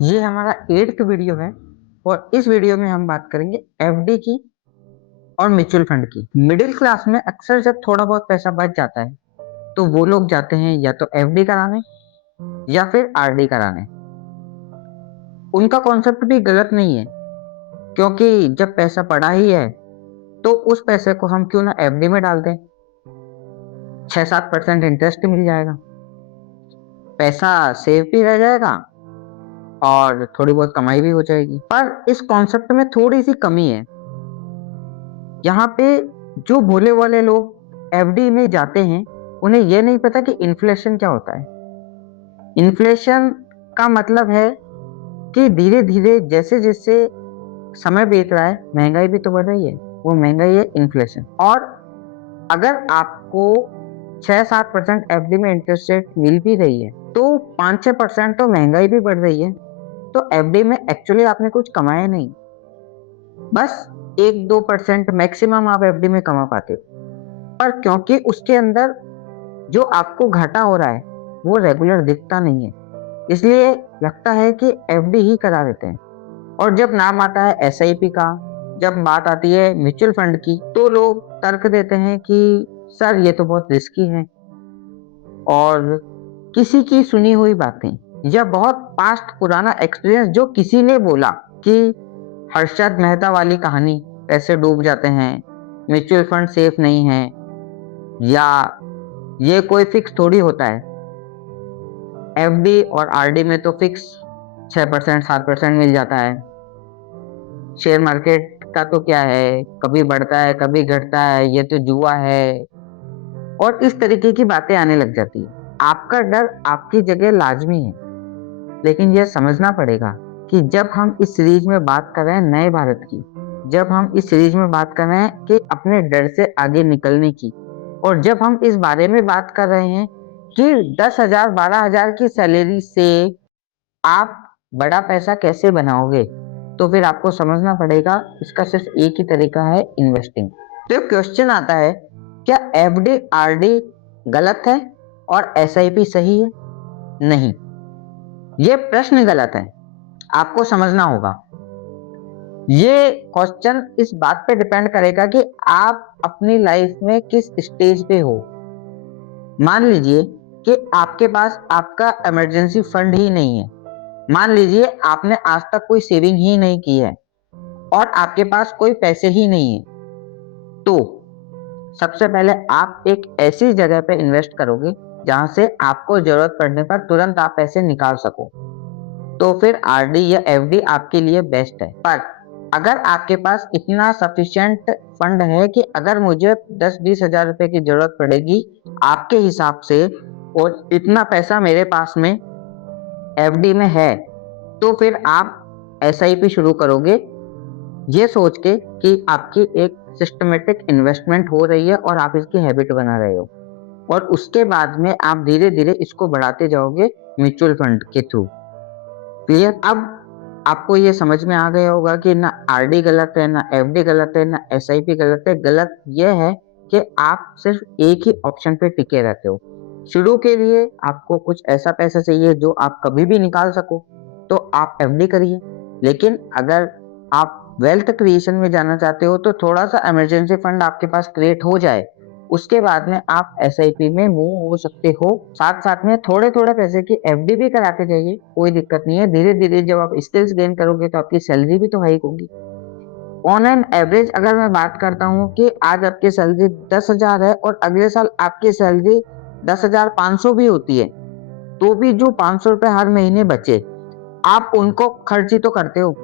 ये हमारा 8th video है और इस वीडियो में हम बात करेंगे एफडी की और म्यूचुअल फंड की। मिडिल क्लास में अक्सर जब थोड़ा बहुत पैसा बच जाता है तो वो लोग जाते हैं या तो एफडी कराने या फिर आरडी कराने। उनका कॉन्सेप्ट भी गलत नहीं है, क्योंकि जब पैसा पड़ा ही है तो उस पैसे को हम क्यों ना एफडी में डाल दें। 6-7% इंटरेस्ट मिल जाएगा, पैसा सेव भी रह जाएगा और थोड़ी बहुत कमाई भी हो जाएगी। पर इस कॉन्सेप्ट में थोड़ी सी कमी है। यहाँ पे जो भोले वाले लोग एफडी में जाते हैं उन्हें यह नहीं पता कि इन्फ्लेशन क्या होता है। इन्फ्लेशन का मतलब है कि धीरे धीरे जैसे जैसे समय बीत रहा है महंगाई भी तो बढ़ रही है, वो महंगाई है इन्फ्लेशन। और अगर आपको 6-7% एफडी में इंटरेस्ट रेट मिल भी रही है तो 5-6% तो महंगाई भी बढ़ रही है। तो एफडी में एक्चुअली आपने कुछ कमाया नहीं, बस 1-2% मैक्सिमम आप एफडी में कमा पाते हो। पर क्योंकि उसके अंदर जो आपको घाटा हो रहा है वो रेगुलर दिखता नहीं है, इसलिए लगता है कि एफडी ही करा देते हैं। और जब नाम आता है एसआईपी का, जब बात आती है म्यूचुअल फंड की, तो लोग तर्क देते हैं कि सर ये तो बहुत रिस्की है, और किसी की सुनी हुई बातें या बहुत पास्ट पुराना एक्सपीरियंस जो किसी ने बोला कि हर्षद मेहता वाली कहानी, पैसे डूब जाते हैं, म्यूचुअल फंड सेफ नहीं है, या ये कोई फिक्स थोड़ी होता है। एफडी और आरडी में तो फिक्स 6% 7% मिल जाता है। शेयर मार्केट का तो क्या है, कभी बढ़ता है कभी घटता है, ये तो जुआ है, और इस तरीके की बातें आने लग जाती है। आपका डर आपकी जगह लाजमी है, लेकिन यह समझना पड़ेगा कि जब हम इस सीरीज में बात कर रहे हैं नए भारत की, जब हम इस सीरीज में बात कर रहे हैं कि अपने डर से आगे निकलने की, और जब हम इस बारे में बात कर रहे हैं कि 10,000 12,000 की सैलरी से आप बड़ा पैसा कैसे बनाओगे, तो फिर आपको समझना पड़ेगा इसका सिर्फ एक ही तरीका है, इन्वेस्टिंग। तो क्वेश्चन आता है, क्या एफडी आरडी गलत है और एसआईपी सही है? नहीं, ये प्रश्न गलत है, आपको समझना होगा। ये क्वेश्चन इस बात पे डिपेंड करेगा कि आप अपनी लाइफ में किस स्टेज पे हो। मान लीजिए कि आपके पास आपका इमरजेंसी फंड ही नहीं है, मान लीजिए आपने आज तक कोई सेविंग ही नहीं की है और आपके पास कोई पैसे ही नहीं है, तो सबसे पहले आप एक ऐसी जगह पे इन्वेस्ट करोगे जहां से आपको जरूरत पड़ने पर तुरंत आप पैसे निकाल सको, तो फिर आरडी या एफडी आपके लिए बेस्ट है। पर अगर आपके पास इतना सफिशिएंट फंड है कि अगर मुझे 10-20 हजार रुपए की जरूरत पड़ेगी आपके हिसाब से, और इतना पैसा मेरे पास में एफडी में है, तो फिर आप एसआईपी शुरू करोगे ये सोच के कि आपकी एक सिस्टमेटिक इन्वेस्टमेंट हो रही है और आप इसकी हैबिट बना रहे हो, और उसके बाद में आप धीरे धीरे इसको बढ़ाते जाओगे म्यूचुअल फंड के थ्रू। क्लियर? अब आपको ये समझ में आ गया होगा कि ना आरडी गलत है, ना एफडी गलत है, ना एसआईपी गलत है। गलत ये है कि आप सिर्फ एक ही ऑप्शन पे टिके रहते हो। शुरू के लिए आपको कुछ ऐसा पैसा चाहिए जो आप कभी भी निकाल सको, तो आप एफडी करिए। लेकिन अगर आप वेल्थ क्रिएशन में जाना चाहते हो तो थोड़ा सा इमरजेंसी फंड आपके पास क्रिएट हो जाए, उसके बाद में आप एसआईपी में मूव हो सकते हो। साथ साथ में थोड़े थोड़े पैसे की एफडी भी कराते जाइए, कोई दिक्कत नहीं है। धीरे धीरे जब आप स्किल्स गेन करोगे तो आपकी सैलरी भी तो हाइक होगी। ऑन एन एवरेज अगर मैं बात करता हूँ कि आज आपकी सैलरी 10,000 है और अगले साल आपकी सैलरी 10,500 भी होती है, तो भी जो 500 रुपए हर महीने बचे, आप उनको खर्च ही तो करते हो।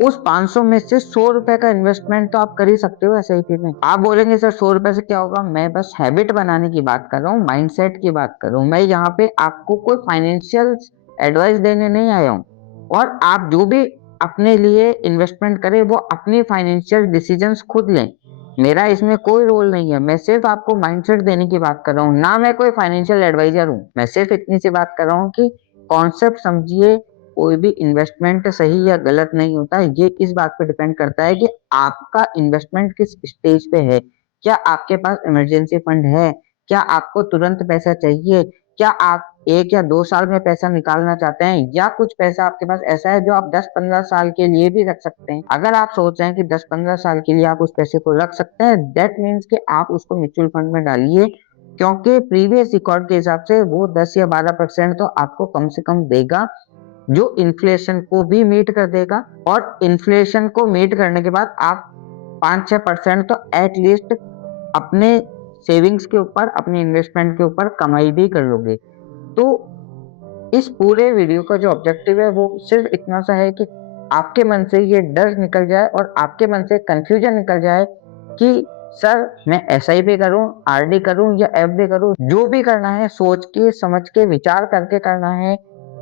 उस 500 में से 100 रुपए का इन्वेस्टमेंट तो आप कर ही सकते हो एसआईपी में। आप बोलेंगे सर 100 रुपए से क्या होगा, मैं बस हैबिट बनाने की बात कर रहा हूँ, माइंडसेट की बात कर रहा हूँ। मैं यहाँ पे आपको कोई फाइनेंशियल एडवाइस देने नहीं आया हूँ, और आप जो भी अपने लिए इन्वेस्टमेंट करें वो अपनी फाइनेंशियल डिसीजंस खुद लें। मेरा इसमें कोई रोल नहीं है, मैं सिर्फ आपको माइंडसेट देने की बात कर रहा हूँ, ना मैं कोई फाइनेंशियल एडवाइजर हूँ। मैं सिर्फ इतनी सी बात कर रहा हूँ कि कॉन्सेप्ट समझिए। कोई भी इन्वेस्टमेंट सही या गलत नहीं होता, ये इस बात पे डिपेंड करता है कि आपका इन्वेस्टमेंट किस स्टेज पे है। क्या आपके पास इमरजेंसी फंड है, क्या आपको तुरंत पैसा चाहिए, क्या आप 1 या 2 साल में पैसा निकालना चाहते हैं, या कुछ पैसा आपके पास ऐसा है जो आप 10-15 साल के लिए भी रख सकते हैं। अगर आप सोच रहे हैं कि 10-15 साल के लिए आप उस पैसे को रख सकते हैं, दैट मीन्स कि आप उसको म्यूचुअल फंड में डालिए, क्योंकि प्रीवियस रिकॉर्ड के हिसाब से वो 10 या 12% तो आपको कम से कम देगा, जो इन्फ्लेशन को भी मीट कर देगा। और इन्फ्लेशन को मीट करने के बाद आप 5-6% तो एटलीस्ट अपने सेविंग्स के ऊपर, अपने इन्वेस्टमेंट के ऊपर कमाई भी कर लोगे। तो इस पूरे वीडियो का जो ऑब्जेक्टिव है वो सिर्फ इतना सा है कि आपके मन से ये डर निकल जाए और आपके मन से कंफ्यूजन निकल जाए कि सर मैं SIP करूं, RD करूं या FD करूं। जो भी करना है सोच के समझ के विचार करके करना है।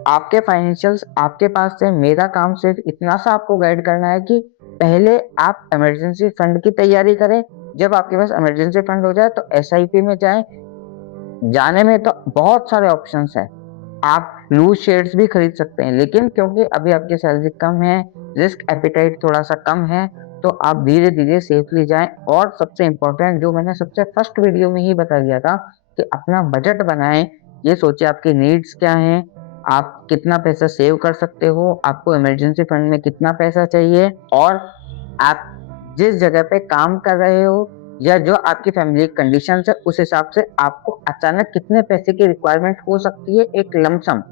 आपके फाइनेंशियल्स आपके पास है, मेरा काम सिर्फ इतना सा आपको गाइड करना है कि पहले आप इमरजेंसी फंड की तैयारी करें। जब आपके पास इमरजेंसी फंड हो जाए तो SIP में जाएं। जाने में तो बहुत सारे ऑप्शंस हैं, आप लूज शेयर्स भी खरीद सकते हैं, लेकिन क्योंकि अभी आपकी सैलरी कम है, रिस्क एपिटाइट थोड़ा सा कम है, तो आप धीरे धीरे सेफली जाएं। और सबसे इम्पोर्टेंट जो मैंने सबसे फर्स्ट वीडियो में ही बता दिया था कि अपना बजट बनाएं। ये सोचिए आपकी नीड्स क्या हैं, आप कितना पैसा सेव कर सकते हो, आपको इमरजेंसी फंड में कितना पैसा चाहिए, और आप जिस जगह पे काम कर रहे हो या जो आपकी फैमिली कंडीशन है उस हिसाब से आपको अचानक कितने पैसे की रिक्वायरमेंट हो सकती है, एक लमसम।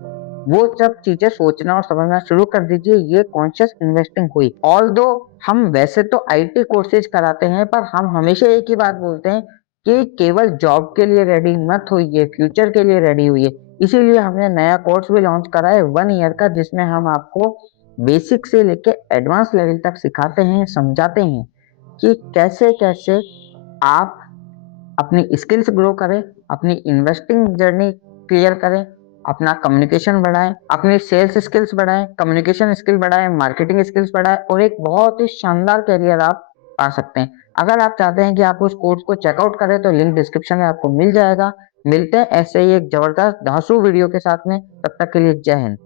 वो सब चीजें सोचना और समझना शुरू कर दीजिए। ये कॉन्शियस इन्वेस्टिंग हुई। ऑल्दो हम वैसे तो IT कोर्सेज कराते हैं, पर हम हमेशा एक ही बात बोलते हैं कि केवल जॉब के लिए रेडी मत होइए, फ्यूचर के लिए रेडी होइए। इसीलिए हमने नया कोर्स भी लॉन्च करा है 1 ईयर का, जिसमें हम आपको बेसिक से लेके एडवांस लेवल तक सिखाते हैं, समझाते हैं कि कैसे कैसे आप अपनी स्किल्स ग्रो करें, अपनी इन्वेस्टिंग जर्नी क्लियर करें, अपना कम्युनिकेशन बढ़ाएं, अपनी सेल्स स्किल्स बढ़ाएं, कम्युनिकेशन स्किल बढ़ाएं, मार्केटिंग स्किल्स बढ़ाएं, और एक बहुत ही शानदार करियर आप पा सकते हैं। अगर आप चाहते हैं कि आप उस कोर्स को चेकआउट करें तो लिंक डिस्क्रिप्शन में आपको मिल जाएगा। मिलते हैं ऐसे ही एक जबरदस्त धांसू वीडियो के साथ में, तब तक के लिए जय हिंद।